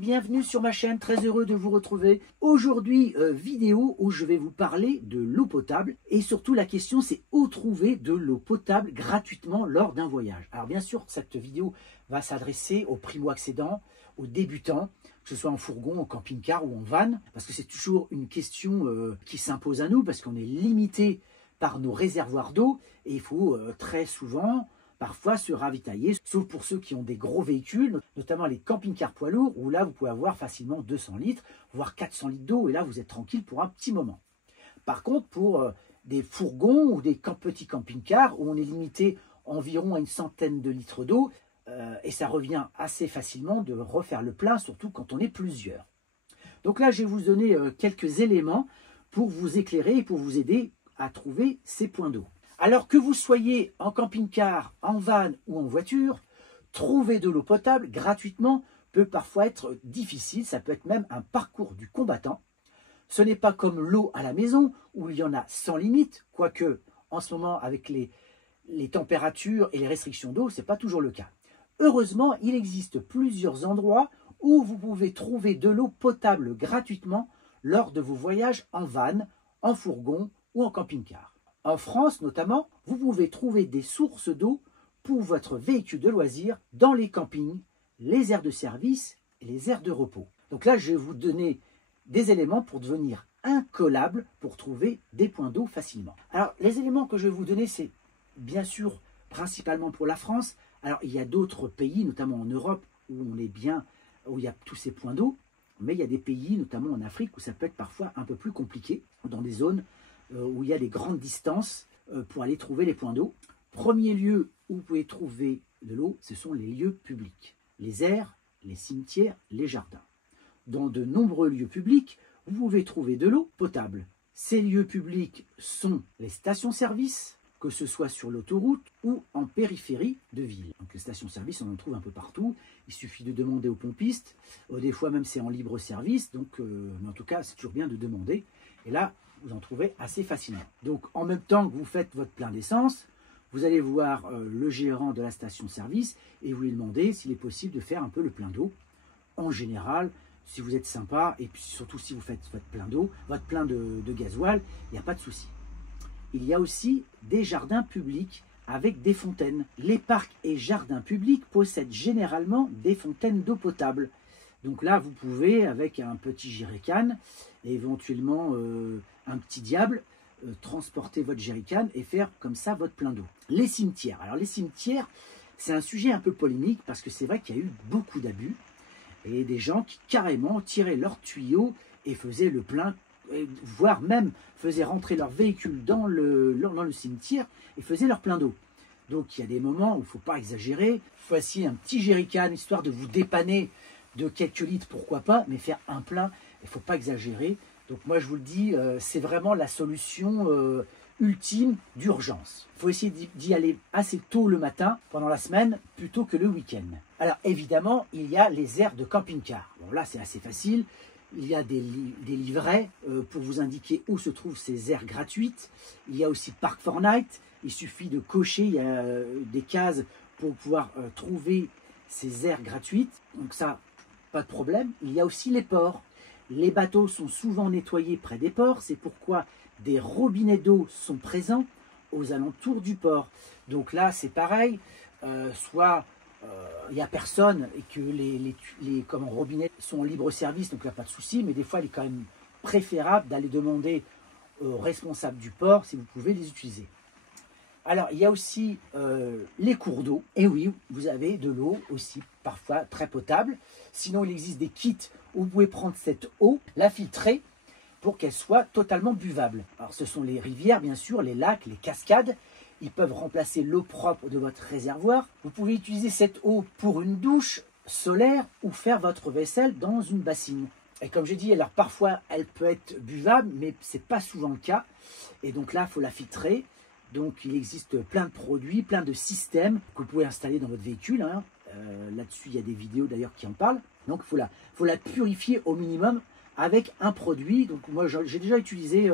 bienvenue sur ma chaîne, très heureux de vous retrouver. Aujourd'hui, vidéo où je vais vous parler de l'eau potable et surtout la question c'est où trouver de l'eau potable gratuitement lors d'un voyage. Alors bien sûr, cette vidéo va s'adresser aux primo-accédants, aux débutants, que ce soit en fourgon, en camping-car ou en van, parce que c'est toujours une question qui s'impose à nous parce qu'on est limité par nos réservoirs d'eau et il faut très souvent parfois se ravitailler, sauf pour ceux qui ont des gros véhicules, notamment les camping-cars poids lourds, où là vous pouvez avoir facilement 200 litres, voire 400 litres d'eau, et là vous êtes tranquille pour un petit moment. Par contre, pour des fourgons ou des petits camping-cars, où on est limité environ à une centaine de litres d'eau, et ça revient assez facilement de refaire le plein, surtout quand on est plusieurs. Donc là, je vais vous donner quelques éléments pour vous éclairer et pour vous aider à trouver ces points d'eau. Alors que vous soyez en camping-car, en van ou en voiture, trouver de l'eau potable gratuitement peut parfois être difficile, ça peut être même un parcours du combattant. Ce n'est pas comme l'eau à la maison où il y en a sans limite, quoique en ce moment avec les températures et les restrictions d'eau, ce n'est pas toujours le cas. Heureusement, il existe plusieurs endroits où vous pouvez trouver de l'eau potable gratuitement lors de vos voyages en van, en fourgon ou en camping-car. En France notamment, vous pouvez trouver des sources d'eau pour votre véhicule de loisirs dans les campings, les aires de service et les aires de repos. Donc là, je vais vous donner des éléments pour devenir incollable pour trouver des points d'eau facilement. Alors, les éléments que je vais vous donner, c'est bien sûr principalement pour la France. Alors, il y a d'autres pays, notamment en Europe, où on est bien, où il y a tous ces points d'eau. Mais il y a des pays, notamment en Afrique, où ça peut être parfois un peu plus compliqué, dans des zones où il y a des grandes distances pour aller trouver les points d'eau. Premier lieu où vous pouvez trouver de l'eau, ce sont les lieux publics, les aires, les cimetières, les jardins. Dans de nombreux lieux publics, vous pouvez trouver de l'eau potable. Ces lieux publics sont les stations-service, que ce soit sur l'autoroute ou en périphérie de ville. Donc les stations-service, on en trouve un peu partout. Il suffit de demander aux pompistes. Des fois même c'est en libre service, donc mais en tout cas c'est toujours bien de demander. Et là, vous en trouvez assez facilement. Donc en même temps que vous faites votre plein d'essence, vous allez voir le gérant de la station-service et vous lui demandez s'il est possible de faire un peu le plein d'eau. En général, si vous êtes sympa et puis surtout si vous faites votre plein d'eau, votre plein de gasoil, il n'y a pas de souci. Il y a aussi des jardins publics avec des fontaines. Les parcs et jardins publics possèdent généralement des fontaines d'eau potable. Donc là, vous pouvez, avec un petit jerrycan, et éventuellement un petit diable, transporter votre jerrycan et faire comme ça votre plein d'eau. Les cimetières. Alors les cimetières, c'est un sujet un peu polémique parce que c'est vrai qu'il y a eu beaucoup d'abus et des gens qui carrément tiraient leurs tuyaux et faisaient le plein, voire même faisaient rentrer leur véhicule dans le cimetière et faisaient leur plein d'eau. Donc il y a des moments où il ne faut pas exagérer. Voici un petit jerrycan, histoire de vous dépanner de quelques litres, pourquoi pas, mais faire un plein, il ne faut pas exagérer. Donc moi je vous le dis, c'est vraiment la solution ultime d'urgence. Il faut essayer d'y aller assez tôt le matin, pendant la semaine, plutôt que le week-end. Alors évidemment, il y a les aires de camping-car. Bon là c'est assez facile. Il y a des livrets pour vous indiquer où se trouvent ces aires gratuites. Il y a aussi Park4Night. Il suffit de cocher, il y a des cases pour pouvoir trouver ces aires gratuites. Donc ça, pas de problème. Il y a aussi les ports. Les bateaux sont souvent nettoyés près des ports. C'est pourquoi des robinets d'eau sont présents aux alentours du port. Donc là, c'est pareil. Soit il n'y a personne et que les robinets sont en libre service, donc là, pas de souci. Mais des fois, il est quand même préférable d'aller demander aux responsables du port si vous pouvez les utiliser. Alors, il y a aussi les cours d'eau. Et oui, vous avez de l'eau aussi, parfois très potable. Sinon, il existe des kits où vous pouvez prendre cette eau, la filtrer pour qu'elle soit totalement buvable. Alors, ce sont les rivières, bien sûr, les lacs, les cascades. Ils peuvent remplacer l'eau propre de votre réservoir. Vous pouvez utiliser cette eau pour une douche solaire ou faire votre vaisselle dans une bassine. Et comme j'ai dit, alors parfois, elle peut être buvable, mais ce n'est pas souvent le cas. Et donc là, il faut la filtrer. Donc il existe plein de produits, plein de systèmes que vous pouvez installer dans votre véhicule. Hein. Là-dessus, il y a des vidéos d'ailleurs qui en parlent. Donc il faut la purifier au minimum avec un produit. Donc moi, j'ai déjà utilisé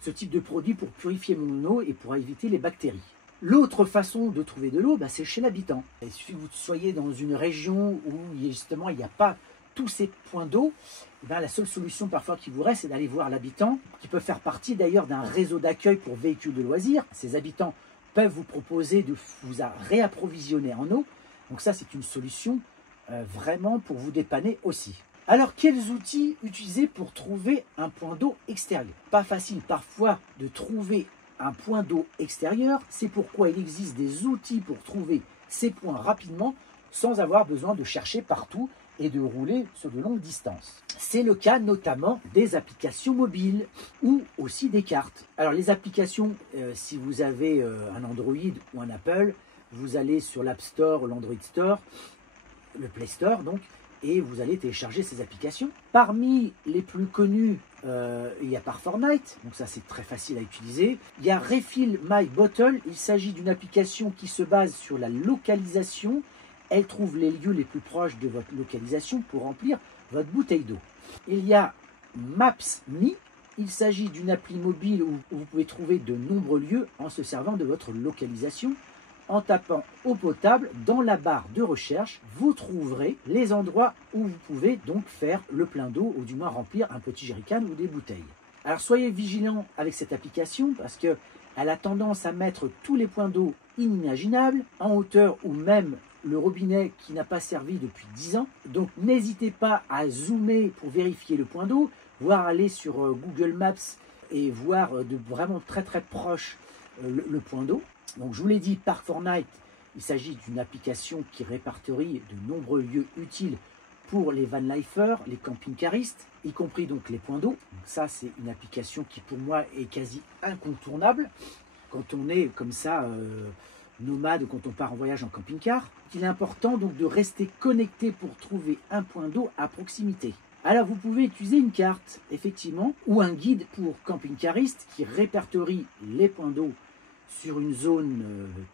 ce type de produit pour purifier mon eau et pour éviter les bactéries. L'autre façon de trouver de l'eau, c'est chez l'habitant. Il suffit que vous soyez dans une région où justement il n'y a pas tous ces points d'eau, la seule solution parfois qui vous reste, c'est d'aller voir l'habitant, qui peut faire partie d'ailleurs d'un réseau d'accueil pour véhicules de loisirs. Ces habitants peuvent vous proposer de vous réapprovisionner en eau. Donc ça, c'est une solution vraiment pour vous dépanner aussi. Alors, quels outils utiliser pour trouver un point d'eau extérieur? Pas facile parfois de trouver un point d'eau extérieur. C'est pourquoi il existe des outils pour trouver ces points rapidement sans avoir besoin de chercher partout et de rouler sur de longues distances. C'est le cas notamment des applications mobiles ou aussi des cartes. Alors les applications, si vous avez un Android ou un Apple, vous allez sur l'App Store ou l'Android Store, le Play Store donc, et vous allez télécharger ces applications. Parmi les plus connues, il y a Park4Night, donc ça c'est très facile à utiliser. Il y a Refill My Bottle, il s'agit d'une application qui se base sur la localisation. Elle trouve les lieux les plus proches de votre localisation pour remplir votre bouteille d'eau. Il y a Maps.me, il s'agit d'une appli mobile où vous pouvez trouver de nombreux lieux en se servant de votre localisation. En tapant eau potable dans la barre de recherche, vous trouverez les endroits où vous pouvez donc faire le plein d'eau ou du moins remplir un petit jerrycan ou des bouteilles. Alors soyez vigilants avec cette application parce qu'elle a tendance à mettre tous les points d'eau inimaginables en hauteur ou même le robinet qui n'a pas servi depuis 10 ans. Donc n'hésitez pas à zoomer pour vérifier le point d'eau, voire aller sur Google Maps et voir de vraiment très proche le point d'eau. Donc je vous l'ai dit, Park4Night, il s'agit d'une application qui répertorie de nombreux lieux utiles pour les vanlifers, les camping-caristes, y compris donc les points d'eau. Donc ça c'est une application qui pour moi est quasi incontournable quand on est comme ça nomade ou quand on part en voyage en camping-car. Il est important donc de rester connecté pour trouver un point d'eau à proximité. Alors vous pouvez utiliser une carte effectivement ou un guide pour camping-caristes qui répertorie les points d'eau sur une zone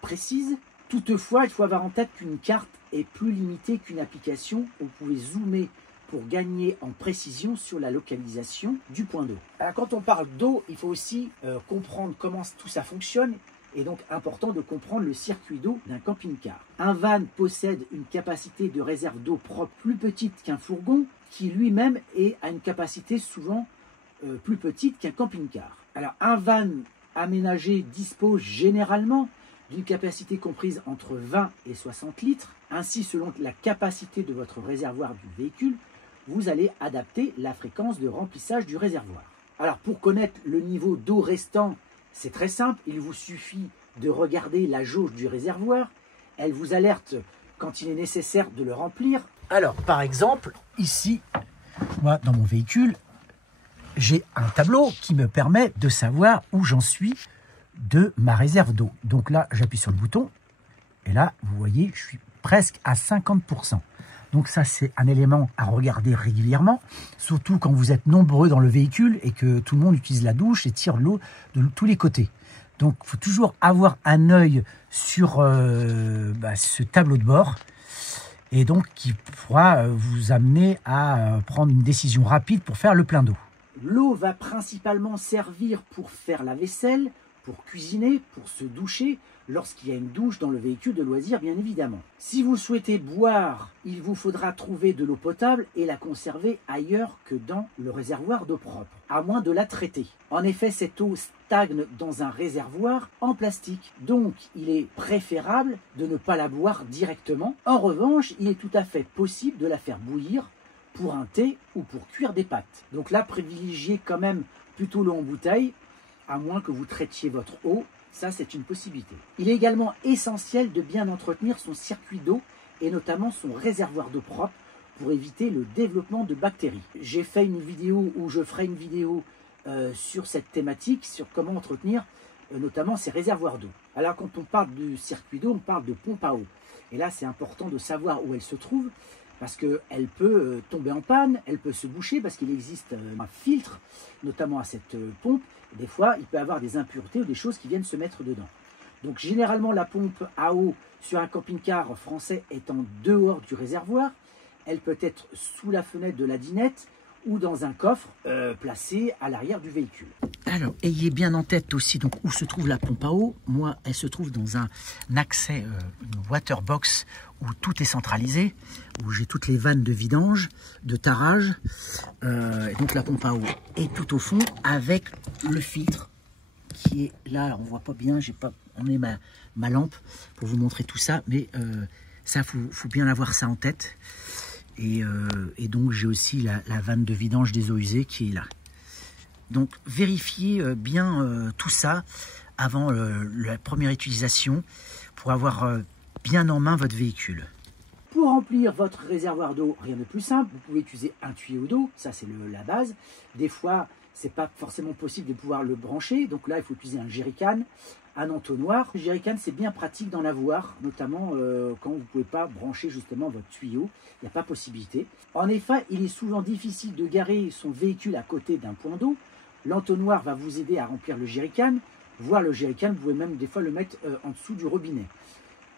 précise. Toutefois, il faut avoir en tête qu'une carte est plus limitée qu'une application où vous pouvez zoomer pour gagner en précision sur la localisation du point d'eau. Alors quand on parle d'eau, il faut aussi comprendre comment tout ça fonctionne et donc important de comprendre le circuit d'eau d'un camping-car. Un van possède une capacité de réserve d'eau propre plus petite qu'un fourgon qui lui-même a une capacité souvent plus petite qu'un camping-car. Alors un van aménagé dispose généralement d'une capacité comprise entre 20 et 60 litres. Ainsi, selon la capacité de votre réservoir du véhicule, vous allez adapter la fréquence de remplissage du réservoir. Alors, pour connaître le niveau d'eau restant, c'est très simple. Il vous suffit de regarder la jauge du réservoir. Elle vous alerte quand il est nécessaire de le remplir. Alors, par exemple, ici, moi, dans mon véhicule, j'ai un tableau qui me permet de savoir où j'en suis de ma réserve d'eau. Donc là, j'appuie sur le bouton et là, vous voyez, je suis presque à 50%. Donc ça, c'est un élément à regarder régulièrement, surtout quand vous êtes nombreux dans le véhicule et que tout le monde utilise la douche et tire l'eau de tous les côtés. Donc, il faut toujours avoir un œil sur ce tableau de bord et donc qui pourra vous amener à prendre une décision rapide pour faire le plein d'eau. L'eau va principalement servir pour faire la vaisselle, pour cuisiner, pour se doucher, lorsqu'il y a une douche dans le véhicule de loisirs, bien évidemment. Si vous souhaitez boire, il vous faudra trouver de l'eau potable et la conserver ailleurs que dans le réservoir d'eau propre, à moins de la traiter. En effet, cette eau stagne dans un réservoir en plastique, donc il est préférable de ne pas la boire directement. En revanche, il est tout à fait possible de la faire bouillir pour un thé ou pour cuire des pâtes. Donc là, privilégiez quand même plutôt l'eau en bouteille, à moins que vous traitiez votre eau, ça c'est une possibilité. Il est également essentiel de bien entretenir son circuit d'eau et notamment son réservoir d'eau propre pour éviter le développement de bactéries. J'ai fait une vidéo ou je ferai une vidéo sur cette thématique, sur comment entretenir notamment ces réservoirs d'eau. Alors quand on parle du circuit d'eau, on parle de pompe à eau. Et là c'est important de savoir où elle se trouve, parce qu'elle peut tomber en panne, elle peut se boucher, parce qu'il existe un filtre, notamment à cette pompe. Des fois, il peut y avoir des impuretés ou des choses qui viennent se mettre dedans. Donc généralement, la pompe à eau sur un camping-car français est en dehors du réservoir. Elle peut être sous la fenêtre de la dinette ou dans un coffre placé à l'arrière du véhicule. Alors, ayez bien en tête aussi donc, où se trouve la pompe à eau. Moi, elle se trouve dans un accès, une waterbox où tout est centralisé, où j'ai toutes les vannes de vidange, de tarage. Et donc la pompe à eau est tout au fond avec le filtre qui est là. Alors, on voit pas bien, j'ai pas emmené ma lampe pour vous montrer tout ça, mais ça, faut bien avoir ça en tête. Et donc, j'ai aussi la vanne de vidange des eaux usées qui est là. Donc, vérifiez bien tout ça avant la première utilisation pour avoir bien en main votre véhicule. Pour remplir votre réservoir d'eau, rien de plus simple. Vous pouvez utiliser un tuyau d'eau, ça c'est la base. Des fois, c'est pas forcément possible de pouvoir le brancher. Donc là, il faut utiliser un jerrycan, un entonnoir. Le jerrycan, c'est bien pratique d'en avoir, notamment quand vous ne pouvez pas brancher justement votre tuyau. Il n'y a pas possibilité. En effet, il est souvent difficile de garer son véhicule à côté d'un point d'eau. L'entonnoir va vous aider à remplir le jerrycan, voire le jerrycan, vous pouvez même des fois le mettre en dessous du robinet.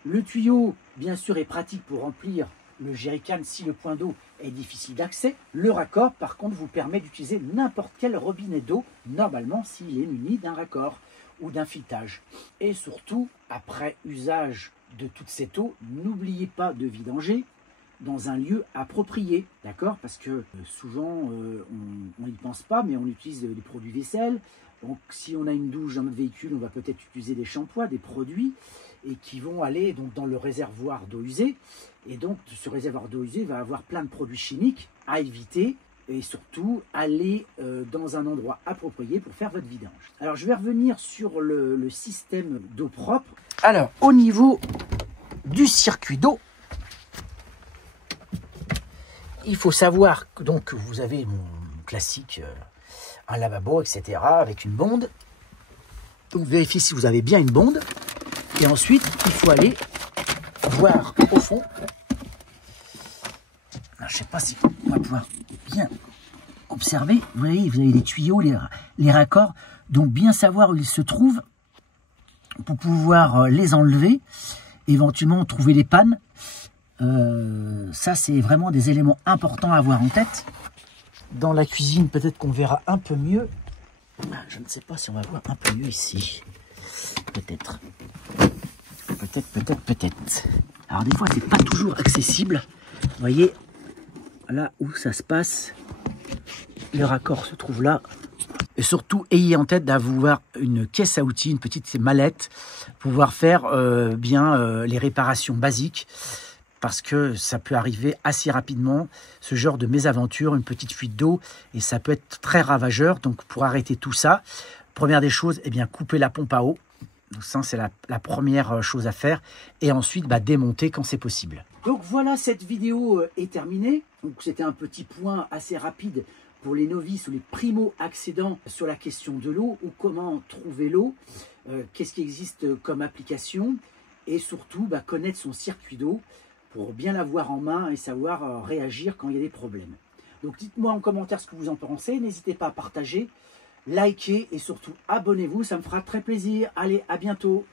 Le tuyau, bien sûr, est pratique pour remplir le jerrycan si le point d'eau est difficile d'accès. Le raccord, par contre, vous permet d'utiliser n'importe quel robinet d'eau, normalement s'il est muni d'un raccord ou d'un filetage. Et surtout, après usage de toute cette eau, n'oubliez pas de vidanger dans un lieu approprié, d'accord? Parce que souvent, on n'y pense pas, mais on utilise des produits vaisselle. Donc, si on a une douche dans notre véhicule, on va peut-être utiliser des shampoings, des produits, et qui vont aller donc, dans le réservoir d'eau usée. Et donc, ce réservoir d'eau usée va avoir plein de produits chimiques à éviter, et surtout, aller dans un endroit approprié pour faire votre vidange. Alors, je vais revenir sur le système d'eau propre. Alors, au niveau du circuit d'eau, il faut savoir que donc, vous avez mon classique, un lavabo, etc. avec une bonde. Donc vérifiez si vous avez bien une bonde. Et ensuite, il faut aller voir au fond. Alors, je ne sais pas si on va pouvoir bien observer. Vous voyez, vous avez les tuyaux, les raccords. Donc bien savoir où ils se trouvent pour pouvoir les enlever. Éventuellement trouver les pannes. Ça, c'est vraiment des éléments importants à avoir en tête. Dans la cuisine, peut-être qu'on verra un peu mieux. Je ne sais pas si on va voir un peu mieux ici. Peut-être. Peut-être. Alors, des fois, c'est pas toujours accessible. Vous voyez, là où ça se passe, le raccord se trouve là. Et surtout, ayez en tête d'avoir une caisse à outils, une petite mallette, pour pouvoir faire bien les réparations basiques. Parce que ça peut arriver assez rapidement, ce genre de mésaventure, une petite fuite d'eau, et ça peut être très ravageur. Donc pour arrêter tout ça, première des choses, eh bien, couper la pompe à eau. Donc ça, c'est la première chose à faire. Et ensuite, démonter quand c'est possible. Donc voilà, cette vidéo est terminée. Donc c'était un petit point assez rapide pour les novices ou les primo-accédants sur la question de l'eau, ou comment trouver l'eau, qu'est-ce qui existe comme application, et surtout connaître son circuit d'eau, pour bien l'avoir en main et savoir réagir quand il y a des problèmes. Donc dites-moi en commentaire ce que vous en pensez, n'hésitez pas à partager, liker et surtout abonnez-vous, ça me fera très plaisir. Allez, à bientôt.